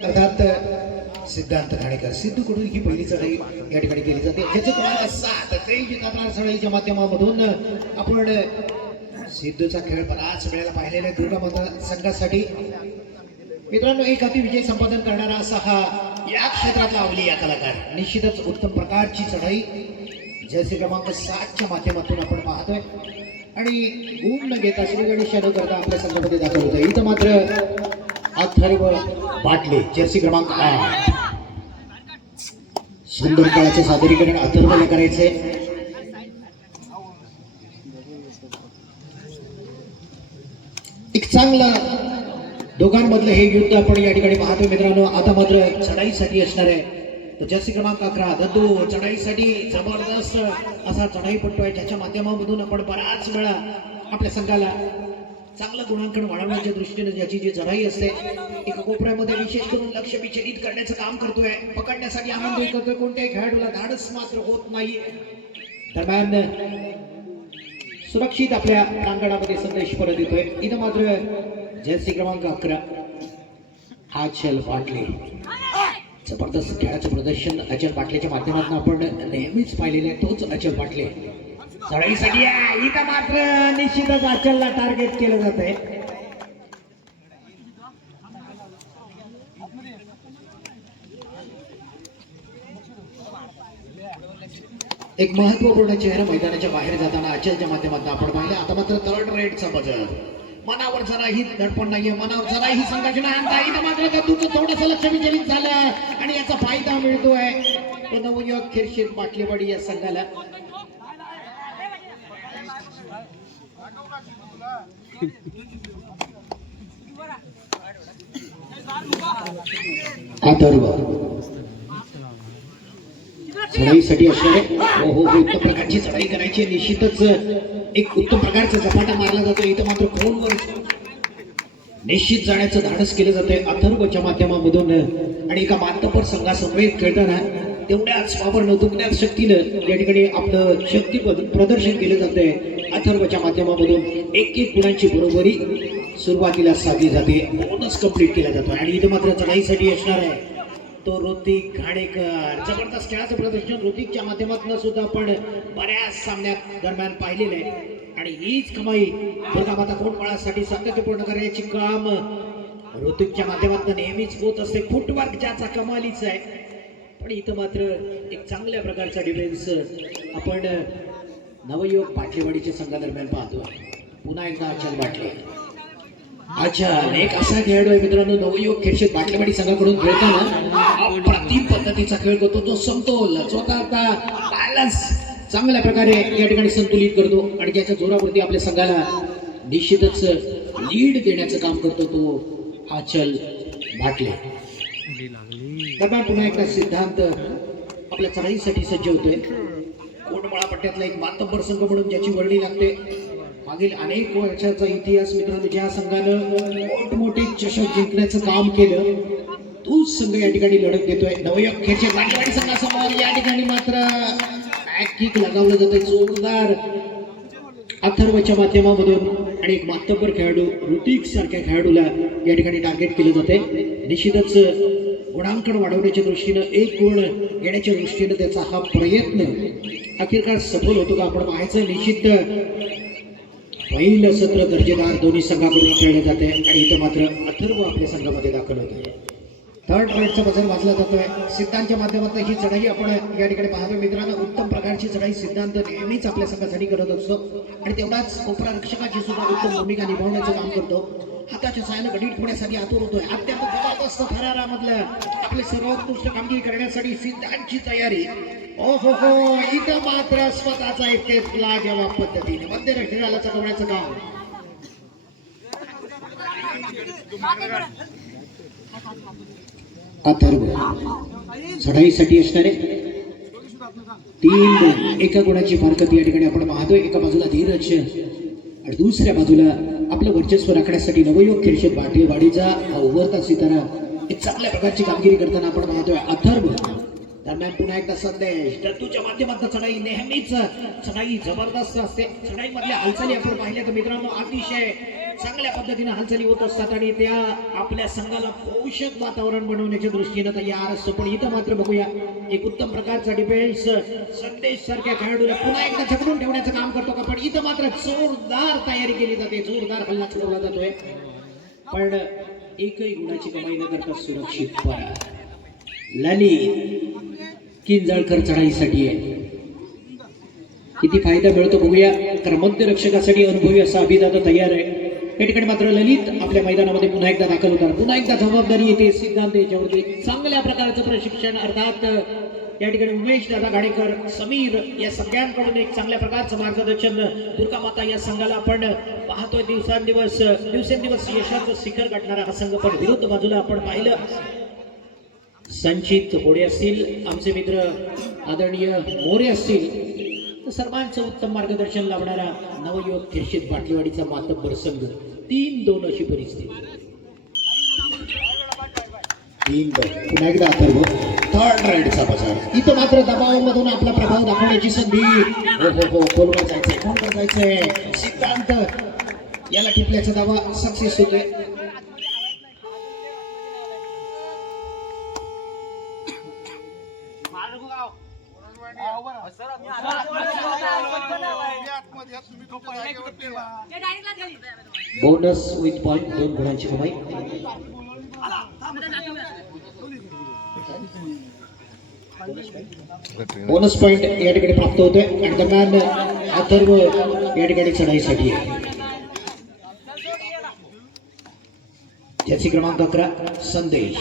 अर्थात सिद्धांत घाणेकर सिद्धूकडून ही पहिली चढाई या ठिकाणी केली जाते. ज्याचं क्रमांक 7 चढाईच्या माध्यमामधून आपण सिद्धूचा खेळ बराच वेळेला पाहिलेला दुर्गा मतदारसंघासाठी. मित्रांनो, एक हाती विजय संपादन करणारा असा हा या क्षेत्रातला अवलिया कलाकार, निश्चितच उत्तम प्रकारची चढाई जर्सी क्रमांक 7च्या माध्यमातून आपण पाहतोय आणि गुण न घेता श्री गणेश न करता आपल्या संघामध्ये दाखल होतोय. इथं मात्र अथर्व बाटले जर्सी क्रमांक 8 सुंदर काळाचे सादरीकरण अथर्वला करायचे. एक चांगला दोघांमधलं हे युद्ध आपण या ठिकाणी पाहतोय मित्रांनो. आता मात्र चढाईसाठी असणार आहे तो जर्सी क्रमांक 11 दद्दू. चढाईसाठी जबरदस्त असा चढाईपट्टू आहे ज्याच्या माध्यमामधून आपण बराच वेळा आपल्या संघाला चांगलं गुणांकन वाढवण्याच्या दृष्टीने ज्याची जी चढाई असते एका कोपऱ्यामध्ये विशेष करून लक्ष विचलित करण्याचं काम करतोय, पकडण्यासाठी आनंद करतोय. कोणत्याही खेळाडूला धाडस मात्र होत नाही. दरम्यान सुरक्षित आपल्या प्रांगणामध्ये संदेश परत येतोय. इथं मात्र जर्सी क्रमांक 11 अचल बाटले. जबरदस्त खेळाचं प्रदर्शन अचल बाटलेच्या माध्यमातून आपण नेहमीच पाहिलेले आहे. तोच अचल बाटले चढाईसाठी इथं मात्र निश्चितच अचलला टार्गेट केलं जात आहे. एक महत्वपूर्ण चेहरा मैदानाच्या बाहेर जाताना अचलच्या माध्यमातून आपण पाहिलं. आता मात्र थर्ड रेडचा बजर. मनावर जराही दडपण नाहीये, मनावर जराही संघर्षणा आणता. इथं मात्र दद्दूचं थोडंसं लक्ष विचलित झालं आणि याचा फायदा मिळतोय तो नवयुवक खिरशीद बाटलेवाडी या संघाला. अथर्व चढाईसाठी असणारे उत्तम प्रकारची चढाई करायची. निश्चितच एक उत्तम प्रकारचा झपाटा मारला जातो. इथं मात्र खोलवर निश्चित जाण्याचं धाडस केलं जातंय अथर्वच्या माध्यमामधून आणि एका मातबर संघासमवेत खेळताना तेवढ्याच वापरणं दुखण्याच शक्तीनं या ठिकाणी आपलं शक्ती प्रदर्शन केलं जातंय. अथर्वच्या माध्यमामधून एक गुणांची बरोबरी सुरुवातीला साधली जाते, बोनस कंप्लीट केला जातो आणि इथे मात्र चढाईसाठी असणार आहे तो ऋतिक घाणेकर. जबरदस्त खेळाचं प्रदर्शन ऋतिकच्या माध्यमातून सुद्धा आपण बऱ्याच सामन्यात दरम्यान पाहिलेलं आहे आणि हीच कमाई दुर्गामाता कोंडमाळासाठी सातत्यपूर्ण करण्याची काम ऋतिकच्या माध्यमातून नेहमीच होत असते. फुटवर्क ज्याचा कमालीच आहे, पण इथं मात्र एक चांगल्या प्रकारचा डिफेन्स आपण नवयुवक बाटलेवाडीच्या संघादरम्यान पाहतो. पुन्हा एकदा अचल बाटले. अच्छा, एक असा खेळाडू आहे मित्रांनो नवयुवक खिरशीद बाटलेवाडी संघाकडून खेळताना अप्रतिम पद्धतीचा खेळ करतो. तो समतोल स्वतः बॅलन्स चांगल्या प्रकारे या ठिकाणी संतुलित करतो आणि त्याच्या जोरावरती आपल्या संघाला निश्चितच लीड देण्याचं काम करतो तो अचल बाटले. दरम्यान पुन्हा एकदा सिद्धांत आपल्या चढाईसाठी सज्ज होतोय. कोंडमाळा पट्ट्यातला एक मातब्बर संघ म्हणून ज्याची वर्णी लागते. मागील अनेक वर्षाचा इतिहास मित्रांनो, ज्या संघानं मोठमोठे चषक जिंकण्याचं काम केलं तोच संघ या ठिकाणी लढत देतोय. नवयुवक खिरशीद बाटलेवाडी संघासमोर या ठिकाणी मात्र बॅक किक लगावलं जातंय जोरदार अथर्वच्या माध्यमामधून आणि एक मातब्बर खेळाडू ऋतिक सारख्या खेळाडूला या ठिकाणी टार्गेट केलं जाते. निश्चितच गुणांकन वाढवण्याच्या दृष्टीनं एक गुण येण्याच्या दृष्टीनं त्याचा हा प्रयत्न अखेरकार सफल होतो का आपण पाहायचं. निश्चित पहिलं सत्र दर्जेदार दोन्ही संघाकडून खेळलं जाते आणि इथं मात्र अथर्व आपल्या संघामध्ये दाखल होत आहे. थर्ड रेडचा बजर वाजला जातोय. सिद्धांतच्या माध्यमातून ही चढाई आपण या ठिकाणी पाहतोय मित्रांनो. उत्तम प्रकारची चढाई सिद्धांत नेहमीच आपल्या संघासाठी करत असतो आणि तेवढाच कोपरा रक्षकाची सुद्धा उत्तम भूमिका निभावण्याचं काम करतो. हाताच्या साहाय्यानं गडी ठेवण्यासाठी आतुर होतोय. अत्यंत जबरदस्त थरारामधलं आपली सर्वोत्कृष्ट कामगिरी करण्यासाठी सिद्धांतची तयारी. हो इथं मात्र स्वतःचा एक लाजवाब पद्धतीने मध्यरक्षकाला चकवण्याचं काम. अथर्व चढाईसाठी असणारे 3 एका गुणाची फारकत या ठिकाणी आपण पाहतोय. एका बाजूला धीरज आणि दुसऱ्या बाजूला आपलं वर्चस्व राखण्यासाठी नवयुवक खिरशीद बाटलेवाडीचा उभरता सितारा एक चांगल्या प्रकारची कामगिरी करताना आपण पाहतोय अथर्व. दरम्यान पुन्हा एकदा संदेश दत्तूच्या माध्यमातून चढाई नेहमीच चढाई जबरदस्त असते. चढाईमधल्या हालचाली आपण पाहिल्या तर मित्रांनो अतिशय चांगल्या पद्धतीने हालचाली होत असतात आणि त्या आपल्या संघाला पोषक वातावरण बनवण्याच्या दृष्टीने तयार असतो. पण इथं मात्र बघूया एक उत्तम प्रकारचा डिफेन्स संदेश सारख्या खेळाडूला पुन्हा एकदा झगडून ठेवण्याचं काम करतो का. पण इथं मात्र जोरदार तयारी केली जाते, जोरदार हल्ला चढवला जातोय. पण एकही गुणाची कमाई न करता सुरक्षित परत ललित किंजळकर चढाईसाठी आहे. किती फायदा मिळतो बघूया. तर मध्यरक्षकासाठी अनुभवी असा अभिदाता तयार आहे. या ठिकाणी मात्र ललित आपल्या मैदानामध्ये पुन्हा एकदा दाखल होतात. पुन्हा एकदा जबाबदारी येते सिद्धांत याच्यावरती. चांगल्या प्रकारचं प्रशिक्षण अर्थात या ठिकाणी उमेश दादा गाडेकर, समीर या सगळ्यांकडून एक चांगल्या प्रकारचं मार्गदर्शन दुर्गा माता या संघाला आपण पाहतोय. दिवसेंदिवस यशाचं शिखर गाठणारा हा संघ. पण विरुद्ध बाजूला आपण पाहिलं संचित होडे असतील, आमचे मित्र आदरणीय मोरे असतील, तर सर्वांचं उत्तम मार्गदर्शन लाभणारा नवयुवक खिर्शीद बाटलीवाडीचा मातब्बर संघ. 3-2 अशी परिस्थिती. 3-2 पुन्हा एकदा अथर्व थर्ड राईडचा बाजार. इथं मात्र दबावामधून आपला प्रभाव दाखवण्याची संधी. हो खोलवर जायचंय, कोणवर जायचंय. सिद्धांत याला टिपल्याचा दावा सक्सेस होतोय. बोनस विथ पॉइंट 2 गुणांची कमाई. बोनस पॉइंट या ठिकाणी प्राप्त होतोय आणि दरम्यान अथर्व या ठिकाणी चढाईसाठी आहे. त्याची क्रमांक 11 संदेश.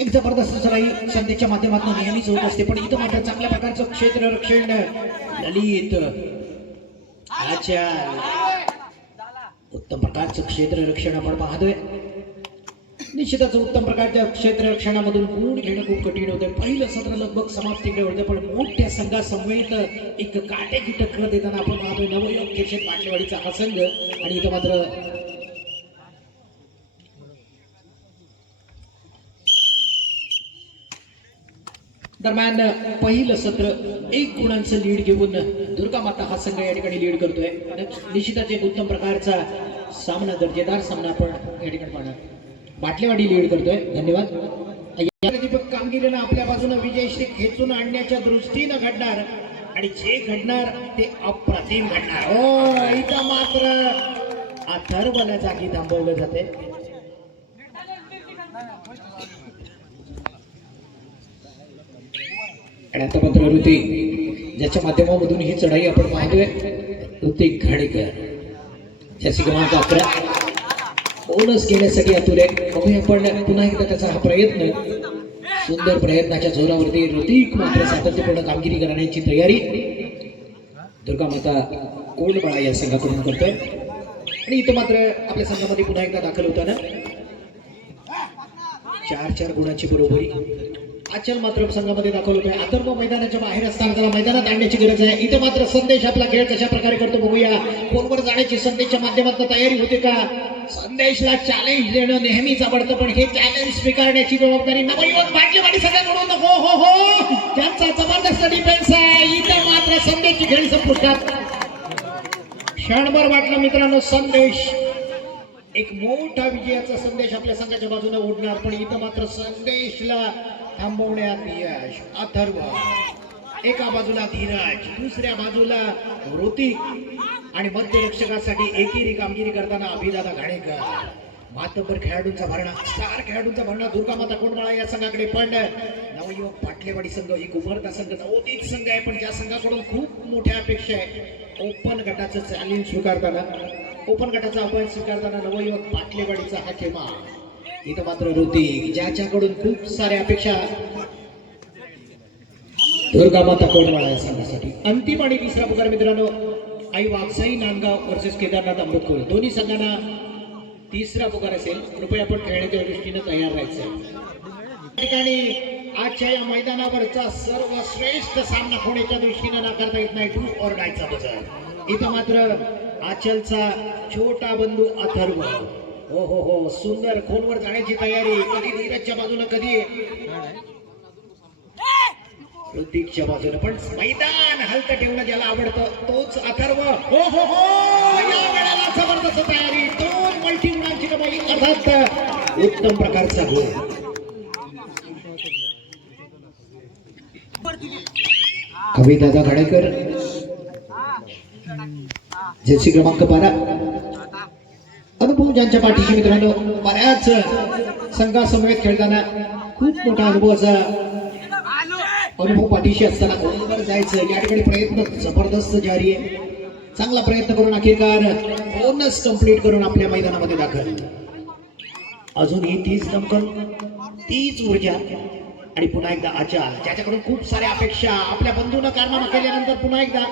एक जबरदस्त चढाई संदेशच्या माध्यमातून नेहमीच होत असते. पण इथं मात्र चांगल्या प्रकारचं क्षेत्ररक्षण ललित उत्तम प्रकारचं क्षेत्ररक्षण आपण पाहतोय. निश्चितच उत्तम प्रकारच्या क्षेत्ररक्षणामधून गुण घेणं खूप कठीण होतं. पहिलं सत्र लगभग समाप्तीकडे होतं. पण मोठ्या संघासमवेत एक काट्याची टक्कर देताना आपण पाहतोय नवयुवक खिर्शीद बाटलेवाडीचा हा संघ. आणि इथं मात्र दरम्यान पहिलं सत्र 1 गुणांचं लीड घेऊन दुर्गा माता हा संघ या ठिकाणी लीड करतोय. निश्चितच एक उत्तम प्रकारचा सामना, दर्जेदार सामना आपण या ठिकाणी पाहणार. बाटलेवाडी लीड करतोय. धन्यवाद. दीपक कामगिरीनं आपल्या बाजूने विजयश्री खेचून आणण्याच्या दृष्टीनं घडणार आणि जे घडणार ते अप्रतिम घडणार. हो इथं मात्र अथर्वला जागी थांबवलं जाते. आणि आता मात्र ऋतिक ज्याच्या माध्यमामधून ही चढाई आपण पाहतोय, ऋतिक घाडेकर ज्याची क्रमांक 11 बोनस घेण्यासाठी आतुर आहे. बघूया आपण पुन्हा एकदा त्याचा हा प्रयत्न. सुंदर प्रयत्नाच्या जोरावरती ऋतिक मात्र सातत्यपूर्ण कामगिरी करण्याची तयारी दुर्गा माता कोलबळा या संघाकडून करतोय. आणि इथं मात्र आपल्या संघामध्ये पुन्हा एकदा दाखल होताना 4-4 गुणाची बरोबरी. आचल मात्र संघामध्ये दाखल होतोय. अथर्व मैदानाच्या बाहेर असताना त्याला मैदानात आणण्याची गरज आहे. इथं मात्र संदेश आपला खेळ कशा प्रकारे करतो बघूया. फोनवर जाण्याची संदेशच्या माध्यमातून तयारी होते का. संदेशला चॅलेंज देणं नेहमीच आवडतं. पण हे चॅलेंज स्वीकारण्याची जबाबदारी नवयुवक बाटलेवाडी संघाकडून. हो ज्यांचा जबरदस्त डिफेन्स आहे. इथं मात्र संदेशची खेळी संपुष्टात. क्षणभर वाटलं मित्रांनो संदेश एक मोठा विजयाचा संदेश आपल्या संघाच्या बाजूने ओढणार. पण इथं मात्र संदेशला थांबवण्यात यश. अथर्व एका बाजूला धीरज, दुसऱ्या बाजूला ऋतिक आणि मध्यरक्षकासाठी एकेरी कामगिरी करताना अभिदादा घाडेकर. मातब्बर खेळाडूंचा भरणा, स्टार खेळाडूंचा भरणा दुर्गा माता कोंडमाळा या संघाकडे. पण नवयुवक बाटलेवाडी संघ एक उभरता संघ, नवोदित संघ आहे. पण ज्या संघाकडून खूप मोठ्या अपेक्षा आहे. ओपन गटाचं चॅलेंज स्वीकारताना, ओपन गटाचं आव्हान स्वीकारताना नवयुवक बाटलेवाडीचा हा खेमा. इथं मात्र ऋतिक ज्याच्याकडून खूप साऱ्या अपेक्षा दुर्गा माता कोंडमाळा या संघासाठी. अंतिम आणि तिसरा पुकार मित्रांनो आई वाघसाई नांदगाव वर्सेस केदारनाथ अमृतकोळ. दोन्ही संघांना तिसरा पुकार असेल. कृपया आपण खेळण्याच्या दृष्टीने तयार राहायचं. ठिकाणी आजच्या या मैदानावरचा सर्वश्रेष्ठ सामना होण्याच्या दृष्टीने नाकारता येत नाही. डू ऑर डायचा बजार. इथं मात्र आचलचा छोटा बंधू अथर्व. हो सुंदर खोलवर जाण्याची तयारी. कधी धीरजच्या बाजूने, कधी ऋतिकच्या बाजूने. पण मैदान हलकं ठेवणं ज्याला आवडतं तोच अथर्व. हो या वेळेला जबरदस्त तयारी, 2 मल्टी गुणांची कमाई, अर्थात उत्तम प्रकारचा गोल. कविदादा घाडेकर जर्सी क्रमांक 12. अनुभव ज्यांच्या पाठीशी मित्रांनो बऱ्याच संघासमवेत खेळताना खूप मोठा अनुभवाचा अनुभव पाठीशी असताना गोलवर जायचं या ठिकाणी प्रयत्न जबरदस्त जारी आहे. चांगला प्रयत्न करून अखेरकार बोनस कंप्लीट करून आपल्या मैदानामध्ये दाखल. अजूनही तीच दमकल, तीच ऊर्जा आणि पुन्हा एकदा आचार ज्याच्याकडून खूप साऱ्या अपेक्षा आपल्या बंधूंना कारनामा केल्यानंतर पुन्हा एकदा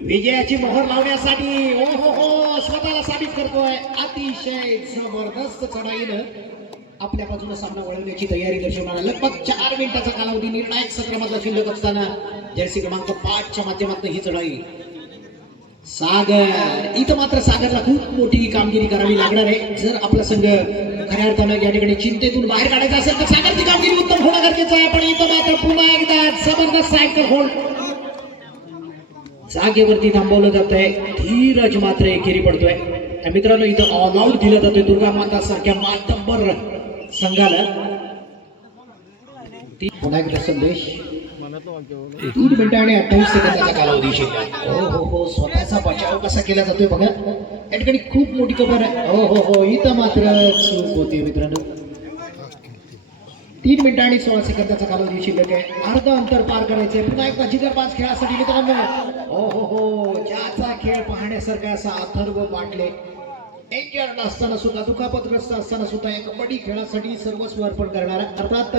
विजयाची मोहर लावण्यासाठी ओ हो हो स्वतःला साबित करतोय. अतिशय जबरदस्त चढाईनं आपल्या बाजूने सामना वळवण्याची तयारी दर्शवणारा लगभग 4 मिनिटाचा कालावधी निर्णायक सत्रामधला शिल्लक असताना जर्सी क्रमांक 5 च्या माध्यमातून ही चढाई. सागर इथं मात्र सागरला खूप मोठी कामगिरी करावी लागणार आहे जर आपला संघ खऱ्या अर्थानं या ठिकाणी चिंतेतून बाहेर काढायचा असेल तर सागरची कामगिरी उत्तम होणं गरजेचं आहे. पण इथं मात्र पुन्हा एकदा जबरदस्त सायकल होल्ड जागेवरती थांबवलं जात आहे. धीरज मात्र एकेरी पडतोय. मित्रांनो इथं ऑल आउट दिलं जातोय दुर्गा माता सारख्या मातब्बर संघाला. पुन्हा एकदा संदेश 3 मिनिटं आणि 28 सेकंदाचा कालावधी शिल्लक. हो हो हो स्वतःचा बचाव कसा केला जातोय बघा या ठिकाणी खूप मोठी खबर आहे. हो हो हो इथं मात्र चूक होती मित्रांनो. 3 मिनिटं आणि 16 सेकंदाचा कालावधी शिल्लक आहे. अर्ध अंतर पार करायचंय. पुन्हा एकदा जिगरबाज खेळासाठी मित्रांनो हो हो हो ज्याचा खेळ पाहण्यासारखा असा अथर्व पाटले इंजर्ड असताना सुद्धा दुखापतग्रस्त असताना सुद्धा या कबड्डी खेळासाठी सर्वस्व अर्पण करणारा अर्थात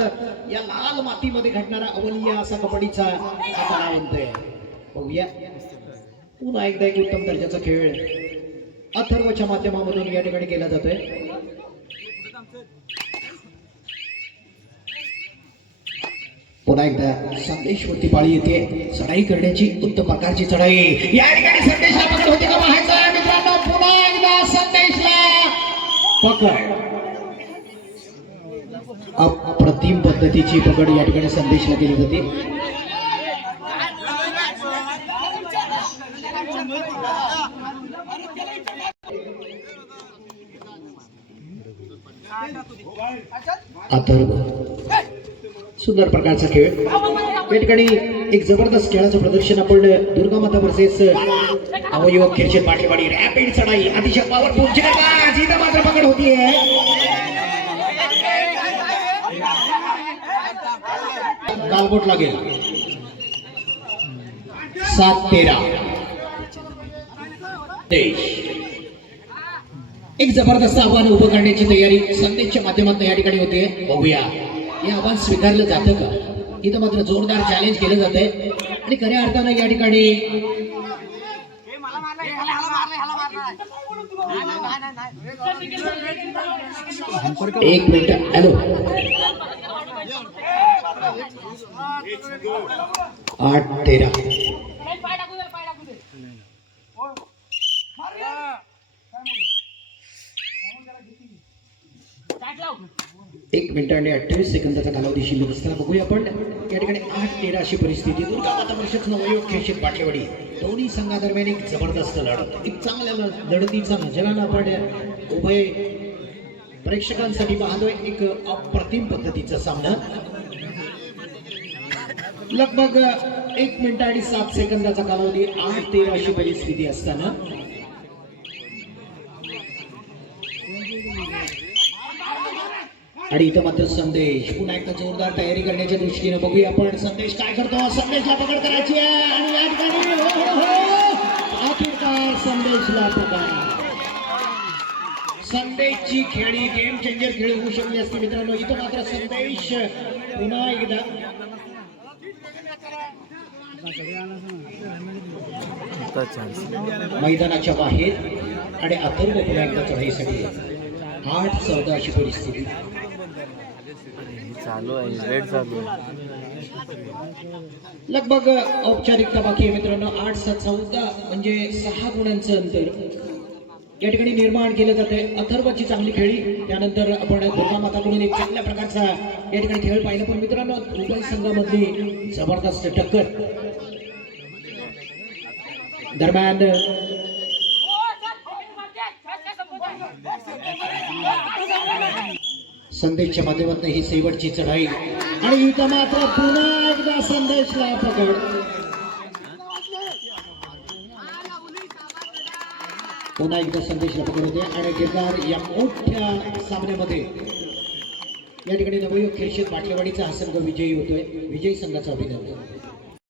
या लाल मातीमध्ये घडणारा अवलिया असा कबड्डीचा कलावंत आहे. बघूया पुन्हा एकदा एक उत्तम दर्जाचा खेळ अथर्वच्या माध्यमामधून या ठिकाणी केला जातोय. पुन्हा एकदा संदेशवरती पाळी येते चढाई करण्याची उत्तम प्रकारची चढाई. या ठिकाणी संदेशला पकड होती का पाहायचं आहे मित्रांनो. पुन्हा एकदा संदेशला पकड. अप्रतिम पद्धतीची पकड या ठिकाणी संदेशला केली जाते. अथर्व सुंदर प्रकारचा खेळ या ठिकाणी एक जबरदस्त खेळाचं प्रदर्शन आपण दुर्गा माता वर्सेस अवयव खेळचे पाठीवाडी रॅपिड चढाई अतिशय पॉवरफुल जिथं मात्र पकड होतीये. गालबोट लागेल. 7-13 एक जबरदस्त आव्हान उभं करण्याची तयारी संदेशच्या माध्यमातून या ठिकाणी होते. बघूया हे आव्हान स्वीकारलं जातं का. इथं मात्र जोरदार चॅलेंज केलं जात आहे आणि खऱ्या अर्थानं या ठिकाणी एक मिनिट हॅलो 8-13 1 मिनिट आणि 28 सेकंदाचा कालावधी शिल्लक असताना बघूया आपण या ठिकाणी 8-13 अशी परिस्थिती. दुर्गा माता वर्सेस अवयव खेळचे पाठीवाडी दोन्ही संघादरम्यान एक जबरदस्त लढत. एक चांगल्या लढतीचा नजरानं आपण उभय प्रेक्षकांसाठी पाहतोय. एक अप्रतिम पद्धतीचा सामना. लगभग 1 मिनिट आणि 7 सेकंदाचा कालावधी 8-13 अशी परिस्थिती असताना आणि इथं मात्र संदेश पुन्हा एकदा जोरदार तयारी करण्याच्या दृष्टीने बघूया आपण संदेश काय करतो. संदेशला पकड करायची आहे आणि या ठिकाणी आखिरकार संदेशला पकड. संदेशची खेळी गेम चेंजर खेळ होऊ शकली असते मित्रांनो. इथं मात्र संदेश पुन्हा एकदा मैदानाच्या बाहेर आणि अथर्व पुन्हा एकदा चढाईसाठी 8-14 अशी परिस्थिती चालू आहे. रेड चालू आहे. लगभग औपचारिकता बाकी आहे मित्रांनो. 8-14 म्हणजे 6 गुणांचं अंतर या ठिकाणी निर्माण केलं जाते. अथर्वची चांगली खेळी त्यानंतर आपण दुर्गा माताकडून एक चांगल्या प्रकारचा या ठिकाणी खेळ पाहिला. पण मित्रांनो दुबई संघामधली जबरदस्त टक्कर दरम्यान संदेशच्या माध्यमातून ही शेवटची चढाई आणि इथं मात्र पुन्हा एकदा संदेशला पकड. पुन्हा एकदा संदेशला पकड होते आणि गिरदार या मोठ्या सामन्यामध्ये या ठिकाणी नवयुग खिरशेद बाटलेवाडीचा हा संघ विजयी होतोय. विजयी संघाचं अभिनंदन.